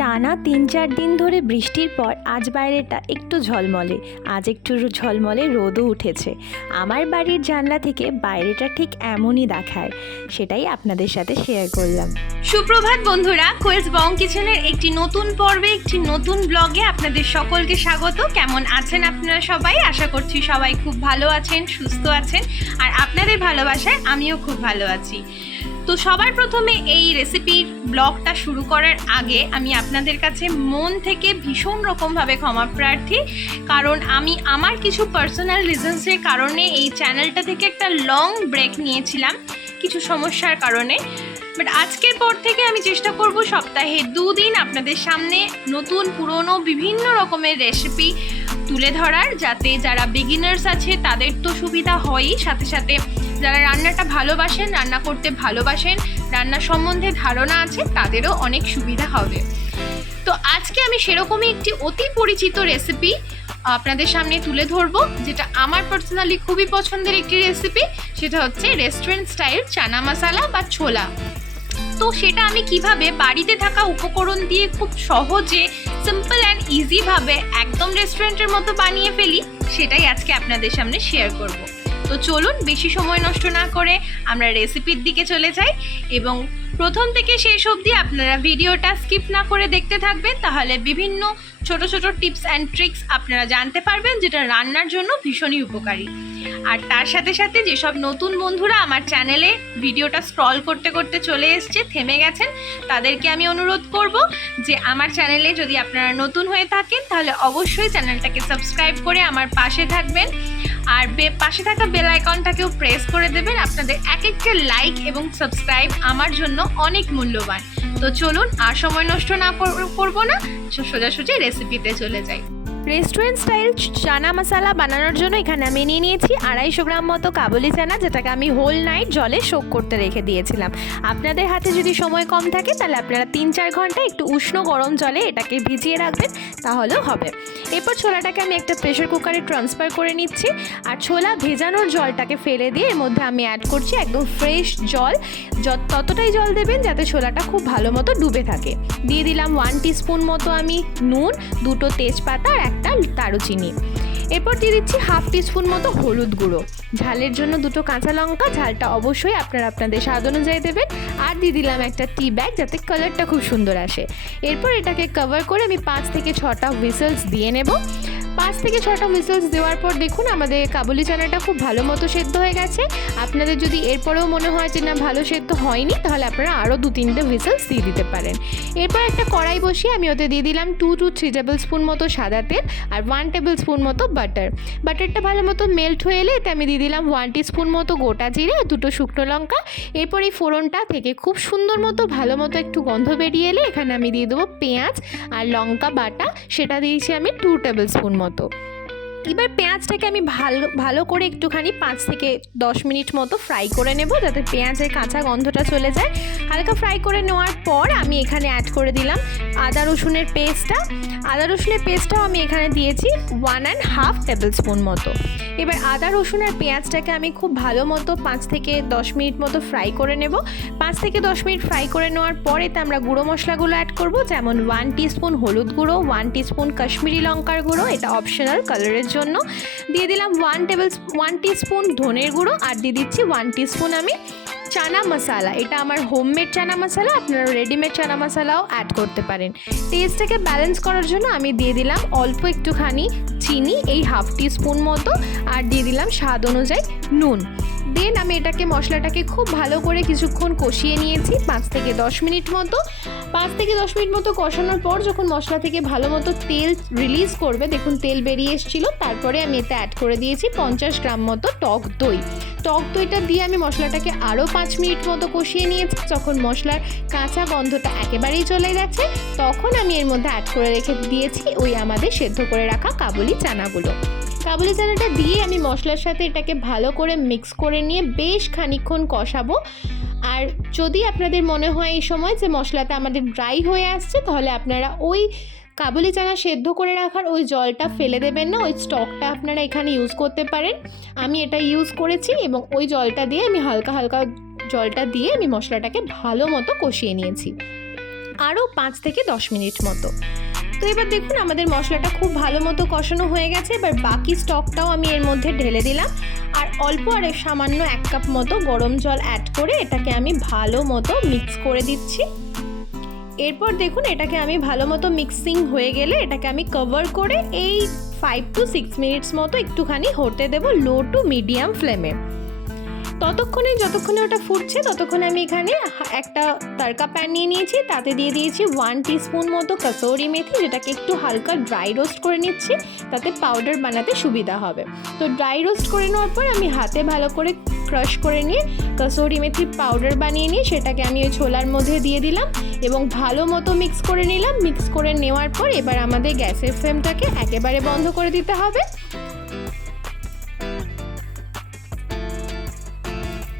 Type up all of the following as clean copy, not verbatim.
টানা ৩-৪ দিন ধরে বৃষ্টির পর আজ বাইরেটা একটু ঝলমলে, আজ একটু ঝলমলে রোদও উঠেছে। আমার বাড়ির জানলা থেকে বাইরেটা ঠিক এমনই দেখায়, সেটাই আপনাদের সাথে শেয়ার করলাম। সুপ্রভাত বন্ধুরা, কোয়েলস বং কিচেনের একটি নতুন পর্বে, একটি নতুন ব্লগে আপনাদের সকলকে স্বাগত। কেমন আছেন আপনারা সবাই? আশা করছি সবাই খুব ভালো আছেন, সুস্থ আছেন, আর আপনাদের ভালোবাসায় আমিও খুব ভালো আছি। তো সবার প্রথমে এই রেসিপির ব্লগটা শুরু করার আগে আমি আপনাদের কাছে মন থেকে ভীষণ রকমভাবে ক্ষমা প্রার্থী, কারণ আমি আমার কিছু পার্সোনাল রিজনসের কারণে এই চ্যানেলটা থেকে একটা লং ব্রেক নিয়েছিলাম কিছু সমস্যার কারণে। বাট আজকের পর থেকে আমি চেষ্টা করব সপ্তাহে 2 দিন আপনাদের সামনে নতুন পুরনো বিভিন্ন রকমের রেসিপি তুলে ধরার, যাতে যারা বিগিনার্স আছে তাদের তো সুবিধা হয়ই, সাথে সাথে যারা রান্নাটা ভালোবাসেন, রান্না করতে ভালোবাসেন, রান্না সম্বন্ধে ধারণা আছে তাদেরও অনেক সুবিধা হবে। তো আজকে আমি সেরকমই একটি অতি পরিচিত রেসিপি আপনাদের সামনে তুলে ধরবো, যেটা আমার পার্সোনালি খুবই পছন্দের একটি রেসিপি। সেটা হচ্ছে রেস্টুরেন্ট স্টাইল চানা মশলা বা ছোলা। তো সেটা আমি কিভাবে বাড়িতে থাকা উপকরণ দিয়ে খুব সহজে, সিম্পল অ্যান্ড ইজিভাবে একদম রেস্টুরেন্টের মতো বানিয়ে ফেলি, সেটাই আজকে আপনাদের সামনে শেয়ার করব। তো চলুন বেশি সময় নষ্ট না করে আমরা রেসিপির দিকে চলে যাই, এবং প্রথম থেকে শেষ অবধি আপনারা ভিডিওটা স্কিপ না করে দেখতে থাকবেন, তাহলে বিভিন্ন ছোট ছোট টিপস অ্যান্ড ট্রিক্স আপনারা জানতে পারবেন, যেটা রান্নার জন্য ভীষণই উপকারী। আর তার সাথে সাথে যেসব নতুন বন্ধুরা আমার চ্যানেলে ভিডিওটা স্ক্রল করতে করতে চলে এসছে, থেমে গেছেন, তাদেরকে আমি অনুরোধ করব যে আমার চ্যানেলে যদি আপনারা নতুন হয়ে থাকেন তাহলে অবশ্যই চ্যানেলটাকে সাবস্ক্রাইব করে আমার পাশে থাকবেন, আর পাশে থাকা বেল আইকনটাকেও প্রেস করে দেবেন। আপনাদের এক একটা লাইক এবং সাবস্ক্রাইব আমার জন্য অনেক মূল্যবান। তো চলুন আর সময় নষ্ট না করবো না, সোজাসুজি রেসিপিতে চলে যাই। রেস্টুরেন্ট স্টাইল চানা মশলা বানানোর জন্য এখানে আমি নিয়ে নিয়েছি 250 গ্রাম মতো কাবুলি চানা, যেটাকে আমি হোল নাইট জলে সোক করতে রেখে দিয়েছিলাম। আপনাদের হাতে যদি সময় কম থাকে তাহলে আপনারা 3-4 ঘন্টা একটু উষ্ণ গরম জলে এটাকে ভিজিয়ে রাখবেন, তাহলেও হবে। এরপর ছোলাটাকে আমি একটা প্রেশার কুকারে ট্রান্সফার করে নিচ্ছি, আর ছোলা ভেজানোর জলটাকে ফেলে দিয়ে এর মধ্যে আমি অ্যাড করছি একদম ফ্রেশ জল। ততটাই জল দেবেন যাতে ছোলাটা খুব ভালো মতো ডুবে থাকে। দিয়ে দিলাম 1 টিস্পুন মতো আমি নুন, 2টো তেজপাতা আর একটা দারুচিনি। এরপর দিয়ে দিচ্ছি 1/2 টিস্পুন মতো হলুদ গুঁড়ো। ঝালের জন্য 2টো কাঁচা লঙ্কা, ঝালটা অবশ্যই আপনারা আপনাদের স্বাদ অনুযায়ী দেবেন। আর দিয়ে দিলাম একটা টি ব্যাগ, যাতে কালারটা খুব সুন্দর আসে। এরপর এটাকে কভার করে আমি 5 থেকে 6টা হুইসেলস দিয়ে নেব। 5 থেকে 6টা হুইসেলস দেওয়ার পর দেখুন আমাদের কাবুলি চানাটা খুব ভালো মতো সেদ্ধ হয়ে গেছে। আপনাদের যদি এরপরেও মনে হয় যে না ভালো সেদ্ধ হয়নি, তাহলে আপনারা আরও 2-3টে হুইসেলস দিয়ে দিতে পারেন। এরপর একটা কড়াই বসিয়ে আমি ওতে দিয়ে দিলাম 2 to 3 টেবিল স্পুন মতো সাদা তেল আর 1 টেবিল স্পুন মতো বাটার। বাটারটা ভালো মতো মেল্ট হয়ে এলে এতে আমি দিয়ে দিলাম 1 টিস্পুন মতো গোটা জিরে আর 2টো শুকনো লঙ্কা। এরপর এই ফোড়নটা থেকে খুব সুন্দর মতো ভালো মতো একটু গন্ধ বেরিয়ে এলে এখানে আমি দিয়ে দেবো পেঁয়াজ আর লঙ্কা বাটা, সেটা দিয়েছি আমি 2 টেবিল স্পুন মতো। এবার পেঁয়াজটাকে আমি ভালো করে একটুখানি 5 থেকে 10 মিনিট মতো ফ্রাই করে নেব, যাতে পেঁয়াজের কাঁচা গন্ধটা চলে যায়। হালকা ফ্রাই করে নেওয়ার পর আমি এখানে অ্যাড করে দিলাম আদা রসুনের পেস্টটা। আদা রসুনের পেস্টটাও আমি এখানে দিয়েছি 1.5 টেবিল স্পুন মতো। এবার আদা রসুন আর পেঁয়াজটাকে আমি খুব ভালো মতো 5 থেকে 10 মিনিট মতো ফ্রাই করে নেব। 5 থেকে 10 মিনিট ফ্রাই করে নেওয়ার পর এতে আমরা গুঁড়ো মশলাগুলো অ্যাড করব, যেমন 1 টিস্পুন হলুদ গুঁড়ো, 1 টিস্পুন কাশ্মীরি লঙ্কার গুঁড়ো, এটা অপশনাল কালারের জন্য। দিয়ে দিলাম 1 টিস্পুন ধনের গুঁড়ো, আর দিয়ে দিচ্ছি 1 টিস্পুন আমি চানা মশলা। এটা আমার হোমমেড চানা মশলা, আপনারা রেডিমেড চানা মশলাও অ্যাড করতে পারেন। টেস্টটাকে ব্যালেন্স করার জন্য আমি দিয়ে দিলাম অল্প একটুখানি চিনি, এই 1/2 টিস্পুন মতো, আর দিয়ে দিলাম স্বাদ অনুযায়ী নুন। দেন আমি এটাকে মশলাটাকে খুব ভালো করে কিছুক্ষণ কষিয়ে নিয়েছি 5 থেকে 10 মিনিট মতো। 5 থেকে 10 মিনিট মতো কষানোর পর যখন মশলা থেকে ভালো মতো তেল রিলিজ করবে, দেখুন তেল বেরিয়ে এসেছিলো, তারপরে আমি এতে অ্যাড করে দিয়েছি 50 গ্রাম মতো টক দই। টক দইটা দিয়ে আমি মশলাটাকে আরও 5 মিনিট মতো কষিয়ে নিয়েছি। যখন মশলার কাঁচা গন্ধটা একেবারেই চলে গেছে, তখন আমি এর মধ্যে অ্যাড করে রেখে দিয়েছি ওই আমাদের সেদ্ধ করে রাখা কাবুলি চানাগুলো। কাবুলি চানাটা দিয়ে আমি মশলার সাথে এটাকে ভালো করে মিক্স করে নিয়ে বেশ খানিকক্ষণ কষাবো। আর যদি আপনাদের মনে হয় এই সময় যে মশলাটা আমাদের ড্রাই হয়ে আসছে, তাহলে আপনারা ওই কাবুলি চানা সেদ্ধ করে রাখার ওই জলটা ফেলে দেবেন না, ওই স্টকটা আপনারা এখানে ইউজ করতে পারেন। আমি এটা ইউজ করেছি, এবং ওই জলটা দিয়ে আমি হালকা হালকা জলটা দিয়ে আমি মশলাটাকে ভালো মতো কষিয়ে নিয়েছি। আরও 5 থেকে 10 মিনিট মতো। তো এবার দেখুন আমাদের মশলাটা খুব ভালো মতো কষানো হয়ে গেছে। এবার বাকি স্টকটাও আমি এর মধ্যে ঢেলে দিলাম আর অল্প আর সামান্য 1 কাপ মতো গরম জল অ্যাড করে এটাকে আমি ভালো মতো মিক্স করে দিচ্ছি। এরপর দেখুন এটাকে আমি ভালো মতো মিক্সিং হয়ে গেলে এটাকে আমি কভার করে এই 5 to 6 মিনিটস মতো একটুখানি হতে দেবো লো টু মিডিয়াম ফ্লেমে। যতক্ষণে ওটা ফুটছে ততক্ষণে আমি এখানে একটা তড়কা প্যান নিয়ে নিয়েছি, তাতে দিয়ে দিয়েছি 1 টিস্পুন মতো কসুরি মেথি, যেটাকে একটু হালকা ড্রাই রোস্ট করে নিচ্ছি, তাতে পাউডার বানাতে সুবিধা হবে। তো ড্রাই রোস্ট করে নেওয়ার পর আমি হাতে ভালো করে ক্রাশ করে নিয়ে কসুরি মেথির পাউডার বানিয়ে নিয়ে সেটাকে আমি ওই ছোলার মধ্যে দিয়ে দিলাম এবং ভালো মতো মিক্স করে নিলাম। মিক্স করে নেওয়ার পর এবার আমাদের গ্যাসের ফ্লেমটাকে একেবারে বন্ধ করে দিতে হবে।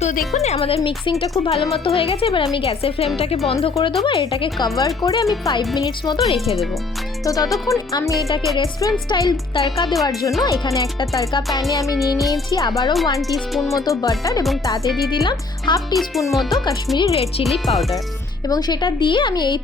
তো দেখুন আমাদের মিক্সিংটা খুব ভালো মতো হয়ে গেছে। এবার আমি গ্যাসের ফ্লেমটাকে বন্ধ করে দেবো, এটাকে কভার করে আমি 5 মিনিটস মতো রেখে দেবো। তো ততক্ষণ আমি এটাকে রেস্টুরেন্ট স্টাইল তড়কা দেওয়ার জন্য এখানে একটা তড়কা প্যানে আমি নিয়ে নিয়েছি আবারও 1 টিস্পুন মতো বাটার এবং তাতে দিয়ে দিলাম 1/2 টিস্পুন মতো কাশ্মীরি রেড চিলি পাউডার এবং সেটা দিয়ে আমি এই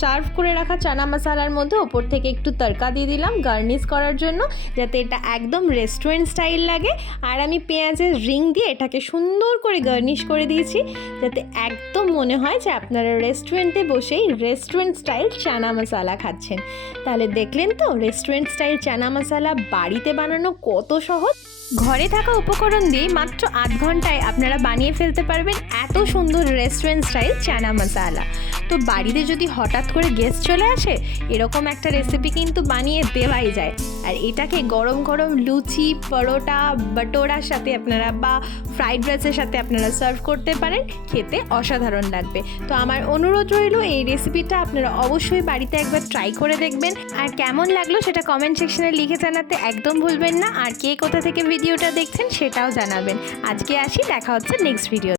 সার্ভ করে রাখা চানা মশলার মধ্যে ওপর থেকে একটু তড়কা দিয়ে দিলাম গার্নিশ করার জন্য, যাতে এটা একদম রেস্টুরেন্ট স্টাইল লাগে। আর আমি পেঁয়াজের রিং দিয়ে এটাকে সুন্দর করে গার্নিশ করে দিয়েছি, যাতে একদম মনে হয় যে আপনারা রেস্টুরেন্টে বসেই রেস্টুরেন্ট স্টাইল চানা মশলা খাচ্ছেন। তাহলে দেখলেন তো রেস্টুরেন্ট স্টাইল চানা মশলা বাড়িতে বানানো কত সহজ। ঘরে থাকা উপকরণ দিয়ে মাত্র 8 ঘন্টায় আপনারা বানিয়ে ফেলতে পারবেন এত সুন্দর রেস্টুরেন্ট স্টাইল চানা মশলা। তো বাড়িতে যদি হঠাৎ করে গেস্ট চলে আসে এরকম একটা রেসিপি কিন্তু বানিয়ে দেওয়াই যায়। আর এটাকে গরম গরম লুচি, পরোটা, বাটোরার সাথে আপনারা বা ফ্রাইড রাইসের সাথে আপনারা সার্ভ করতে পারেন, খেতে অসাধারণ লাগবে। তো আমার অনুরোধ রইল এই রেসিপিটা আপনারা অবশ্যই বাড়িতে একবার ট্রাই করে দেখবেন। আর কেমন লাগলো সেটা কমেন্ট সেকশনে লিখে জানাতে একদম ভুলবেন না। আর কে কোথা থেকে ভিডিওটা দেখছেন সেটাও জানাবেন। আজকে আসি, দেখা হচ্ছে নেক্সট ভিডিও।